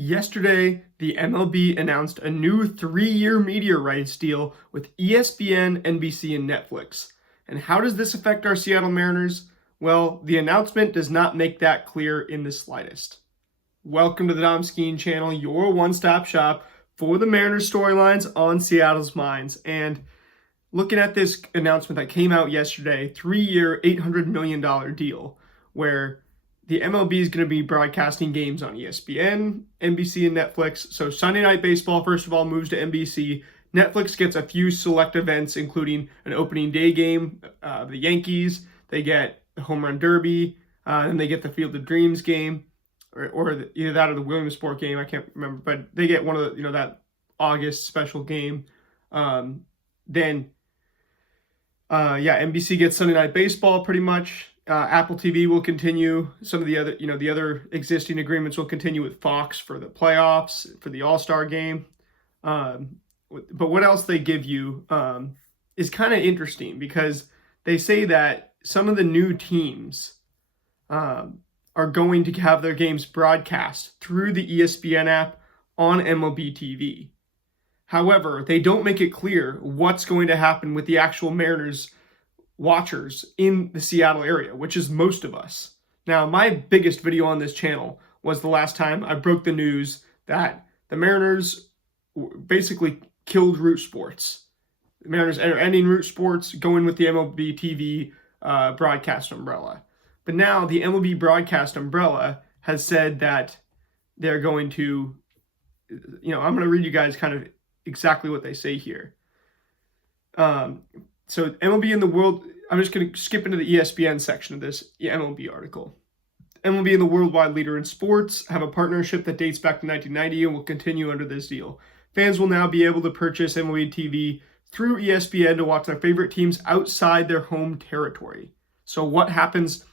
Yesterday, the MLB announced a new 3-year media rights deal with ESPN, NBC, and Netflix. And how does this affect our Seattle Mariners? Well, the announcement does not make that clear in the slightest. Welcome to the Dom Skeen channel, your one-stop shop for the Mariners storylines on Seattle's minds. And looking at this announcement that came out yesterday, 3-year, $800 million deal, where the MLB is going to be broadcasting games on ESPN, NBC, and Netflix. So Sunday Night Baseball, first of all, moves to NBC. Netflix gets a few select events, including an opening day game, the Yankees. They get the Home Run Derby, and they get the Field of Dreams game, or either that or the Williamsport game. I can't remember, but they get one of the, that August special game. NBC gets Sunday Night Baseball pretty much. Apple TV will continue. Some of the other, the other existing agreements will continue with Fox for the playoffs, for the All-Star game. But what else they give you is kind of interesting, because they say that some of the new teams are going to have their games broadcast through the ESPN app on MLB TV. However, they don't make it clear what's going to happen with the actual Mariners watchers in the Seattle area, which is most of us. Now, my biggest video on this channel was the last time I broke the news that the Mariners basically killed Root Sports. The Mariners are ending Root Sports, going with the MLB TV broadcast umbrella. But now the MLB broadcast umbrella has said that they're going to, I'm going to read you guys kind of exactly what they say here. So MLB in the world, I'm just going to skip into the ESPN section of this MLB article. MLB and the worldwide leader in sports have a partnership that dates back to 1990 and will continue under this deal. Fans will now be able to purchase MLB TV through ESPN to watch their favorite teams outside their home territory. So what happens,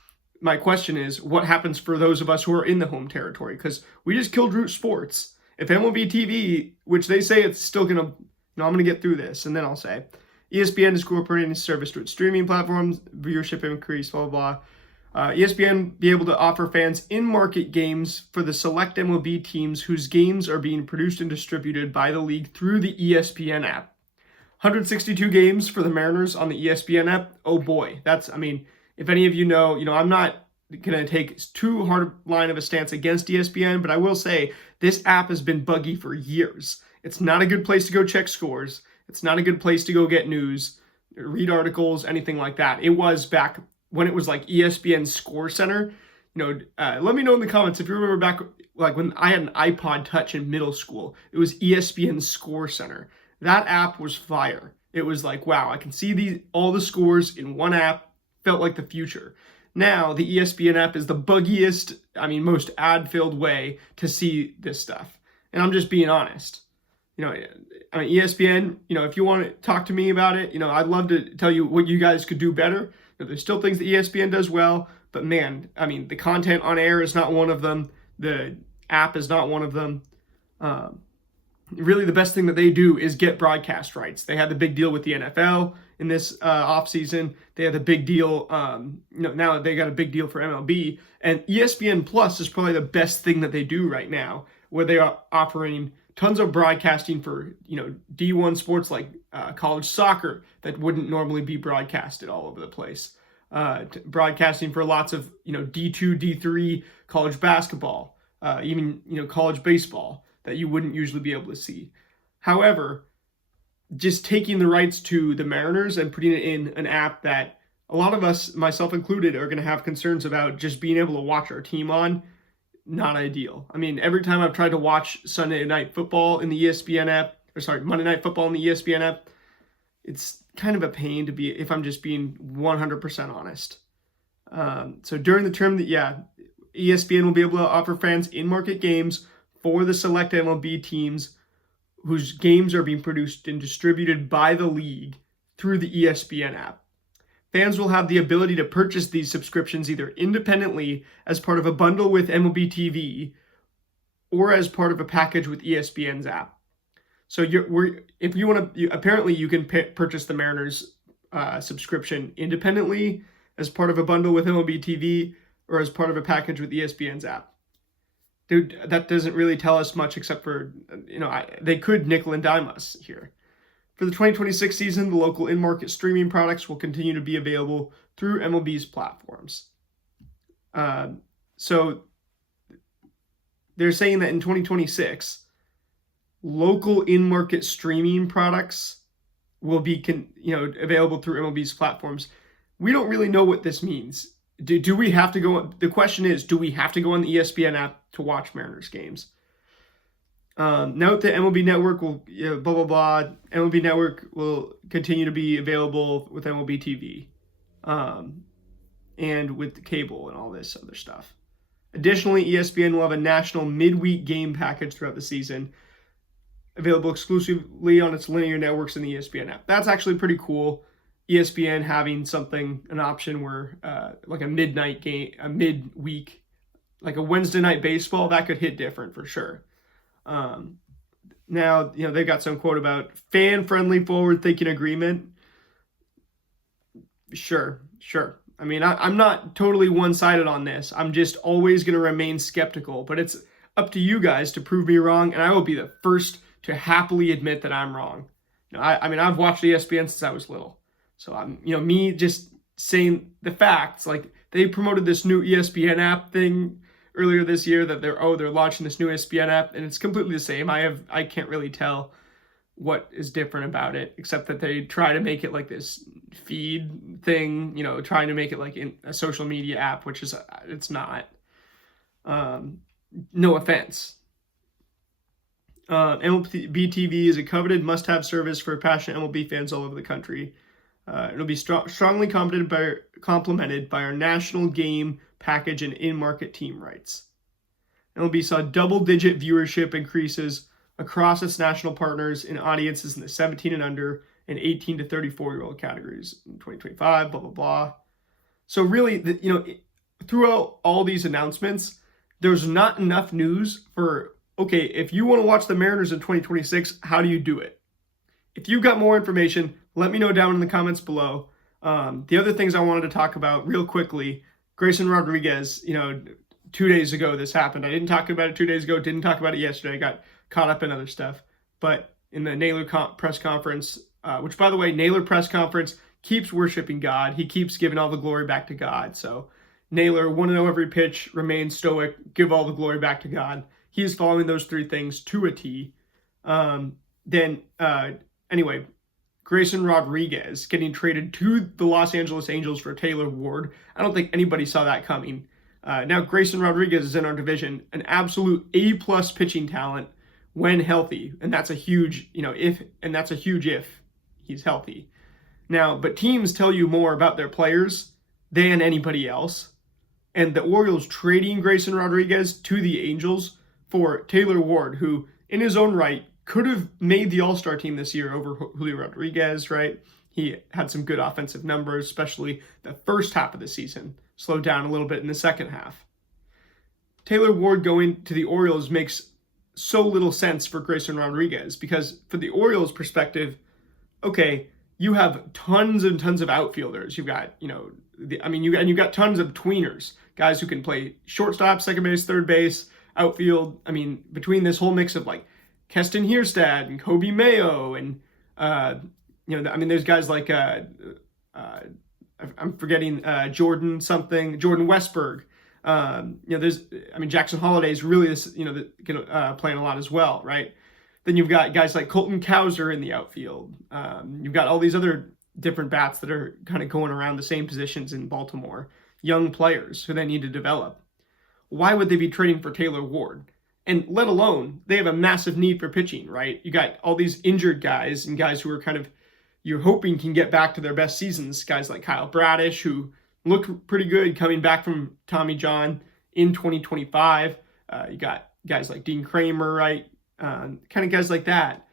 my question is, what happens for those of us who are in the home territory? Because we just killed Root Sports. If MLB TV, which they say it's still going to, I'm going to get through this and then I'll say, ESPN is incorporating service to its streaming platforms, viewership increase, blah, blah, blah. ESPN be able to offer fans in-market games for the select MLB teams whose games are being produced and distributed by the league through the ESPN app. 162 games for the Mariners on the ESPN app. Oh boy, if any of you know, I'm not going to take too hard line of a stance against ESPN, but I will say this app has been buggy for years. It's not a good place to go check scores. It's not a good place to go get news, read articles, anything like that. It was back when it was like ESPN Score Center. Let me know in the comments if you remember back, like when I had an iPod Touch in middle school. It was ESPN Score Center. That app was fire. It was like, wow, I can see all the scores in one app. Felt like the future. Now the ESPN app is the buggiest, most ad-filled way to see this stuff. And I'm just being honest. ESPN, if you want to talk to me about it, I'd love to tell you what you guys could do better. There's still things that ESPN does well, but man, the content on air is not one of them. The app is not one of them. Really, the best thing that they do is get broadcast rights. They had the big deal with the NFL in this offseason. They had the big deal, now they got a big deal for MLB. And ESPN Plus is probably the best thing that they do right now, where they are offering tons of broadcasting for, D1 sports like college soccer that wouldn't normally be broadcasted all over the place. Broadcasting for lots of, D2, D3 college basketball, even, college baseball that you wouldn't usually be able to see. However, just taking the rights to the Mariners and putting it in an app that a lot of us, myself included, are going to have concerns about just being able to watch our team on, not ideal. Every time I've tried to watch Sunday Night Football in the ESPN app, Monday Night Football in the ESPN app, it's kind of a pain to be, if I'm just being 100% honest. So during the term ESPN will be able to offer fans in-market games for the select MLB teams whose games are being produced and distributed by the league through the ESPN app. Fans will have the ability to purchase these subscriptions either independently as part of a bundle with MLB TV or as part of a package with ESPN's app. So if you want to, apparently you can purchase the Mariners subscription independently as part of a bundle with MLB TV or as part of a package with ESPN's app. dude, that doesn't really tell us much except for, they could nickel and dime us here. For the 2026 season, the local in-market streaming products will continue to be available through MLB's platforms. So they're saying that in 2026, local in-market streaming products will be available through MLB's platforms. We don't really know what this means. Do we have to go? The question is, do we have to go on the ESPN app to watch Mariners games? Note that MLB Network will, blah, blah, blah. MLB Network will continue to be available with MLB TV and with cable and all this other stuff. Additionally, ESPN will have a national midweek game package throughout the season, available exclusively on its linear networks in the ESPN app. That's actually pretty cool. ESPN having an option where like a midnight game, a midweek, like a Wednesday night baseball, that could hit different for sure. Now, they got some quote about fan-friendly, forward-thinking agreement. Sure. I mean, I'm not totally one-sided on this. I'm just always going to remain skeptical, but it's up to you guys to prove me wrong, and I will be the first to happily admit that I'm wrong. I mean, I've watched ESPN since I was little. So I'm, me just saying the facts, like they promoted this new ESPN app thing earlier this year that they're launching this new ESPN app, and it's completely the same. I can't really tell what is different about it, except that they try to make it like this feed thing, trying to make it like a social media app, which is, it's not. No offense. MLB TV is a coveted must-have service for passionate MLB fans all over the country. It'll be strongly complemented by our national game package and in-market team rights. MLB saw double-digit viewership increases across its national partners in audiences in the 17 and under and 18 to 34-year-old categories in 2025, blah, blah, blah. So really, throughout all these announcements, there's not enough news for, okay, if you want to watch the Mariners in 2026, how do you do it? If you've got more information, let me know down in the comments below. The other things I wanted to talk about real quickly, Grayson Rodriguez, 2 days ago this happened. I didn't talk about it 2 days ago, didn't talk about it yesterday. I got caught up in other stuff. But in the Naylor press conference, which by the way, Naylor press conference keeps worshiping God. He keeps giving all the glory back to God. So Naylor, want to know every pitch, remain stoic, give all the glory back to God. He is following those three things to a T. Anyway, Grayson Rodriguez getting traded to the Los Angeles Angels for Taylor Ward. I don't think anybody saw that coming. Now Grayson Rodriguez is in our division, an absolute A+ pitching talent when healthy, and that's a huge, if he's healthy. Now, but teams tell you more about their players than anybody else, and the Orioles trading Grayson Rodriguez to the Angels for Taylor Ward, who in his own right could have made the All-Star team this year over Julio Rodriguez, right? He had some good offensive numbers, especially the first half of the season. Slowed down a little bit in the second half. Taylor Ward going to the Orioles makes so little sense for Grayson Rodriguez because for the Orioles' perspective, okay, you have tons and tons of outfielders. You've got, you've got tons of tweeners, guys who can play shortstop, second base, third base, outfield. I mean, between this whole mix of like Keston Hierstad and Kobe Mayo and, there's guys like, I'm forgetting Jordan Westberg. Jackson Holliday is really playing a lot as well, right? Then you've got guys like Colton Cowser in the outfield. You've got all these other different bats that are kind of going around the same positions in Baltimore, young players who they need to develop. Why would they be trading for Taylor Ward? And let alone, they have a massive need for pitching, right? You got all these injured guys and guys who are kind of, you're hoping can get back to their best seasons. Guys like Kyle Bradish, who look pretty good coming back from Tommy John in 2025. You got guys like Dean Kramer, right? Kind of guys like that.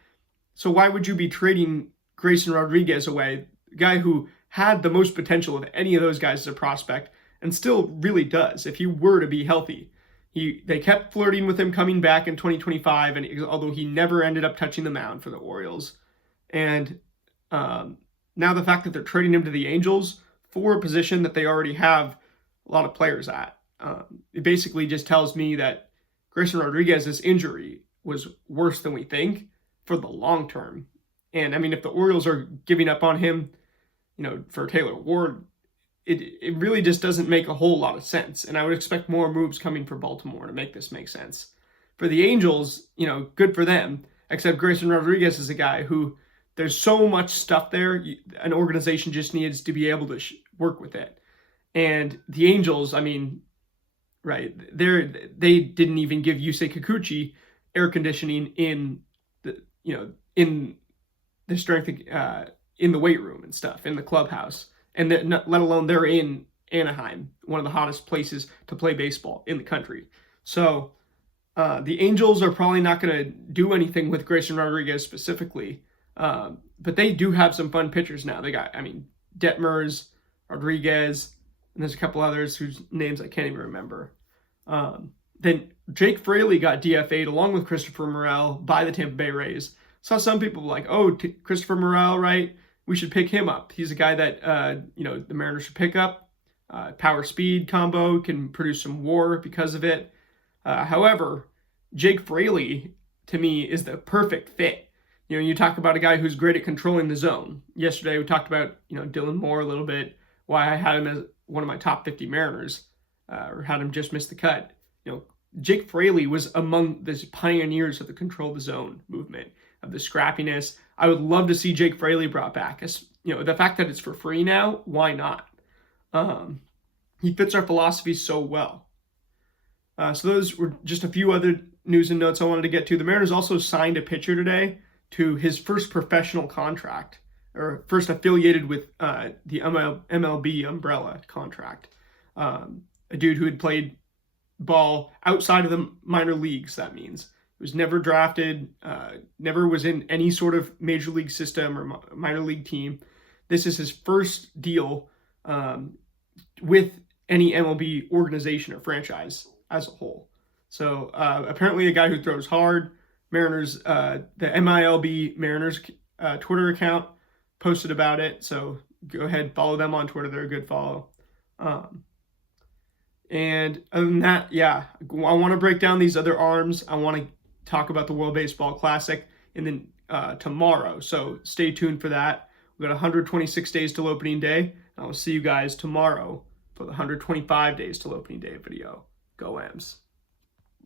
So why would you be trading Grayson Rodriguez away, the guy who had the most potential of any of those guys as a prospect and still really does if he were to be healthy? They kept flirting with him coming back in 2025, and although he never ended up touching the mound for the Orioles. And now the fact that they're trading him to the Angels for a position that they already have a lot of players at, it basically just tells me that Grayson Rodriguez, this injury was worse than we think for the long term. And I mean, if the Orioles are giving up on him, for Taylor Ward, it really just doesn't make a whole lot of sense. And I would expect more moves coming for Baltimore to make this make sense. For the Angels, good for them, except Grayson Rodriguez is a guy who there's so much stuff there. An organization just needs to be able to work with it. And the Angels, I mean, right, they didn't even give Yusei Kikuchi air conditioning in in the strength, in the weight room and stuff, in the clubhouse. And let alone they're in Anaheim, one of the hottest places to play baseball in the country. So the Angels are probably not going to do anything with Grayson Rodriguez specifically, but they do have some fun pitchers now. They got, Detmers, Rodriguez, and there's a couple others whose names I can't even remember. Then Jake Fraley got DFA'd along with Christopher Morel by the Tampa Bay Rays. Saw some people like, Christopher Morel, right? We should pick him up. He's a guy that, the Mariners should pick up. Power speed combo, can produce some WAR because of it. However, Jake Fraley, to me, is the perfect fit. You talk about a guy who's great at controlling the zone. Yesterday, we talked about, Dylan Moore a little bit, why I had him as one of my top 50 Mariners, or had him just miss the cut. Jake Fraley was among the pioneers of the control the zone movement, of the scrappiness. I would love to see Jake Fraley brought back. The fact that it's for free now, why not? He fits our philosophy so well. So those were just a few other news and notes I wanted to get to. The Mariners also signed a pitcher today to his first professional contract, or first affiliated with the MLB umbrella contract. A dude who had played ball outside of the minor leagues, that means. Was never drafted, never was in any sort of major league system or minor league team. This is his first deal with any MLB organization or franchise as a whole. So apparently a guy who throws hard. Mariners, the MILB Mariners Twitter account posted about it. So go ahead, follow them on Twitter. They're a good follow. And other than that, I want to break down these other arms. I want to talk about the World Baseball Classic and then tomorrow. So stay tuned for that. We've got 126 days till opening day. I will see you guys tomorrow for the 125 days till opening day video. Go Ams.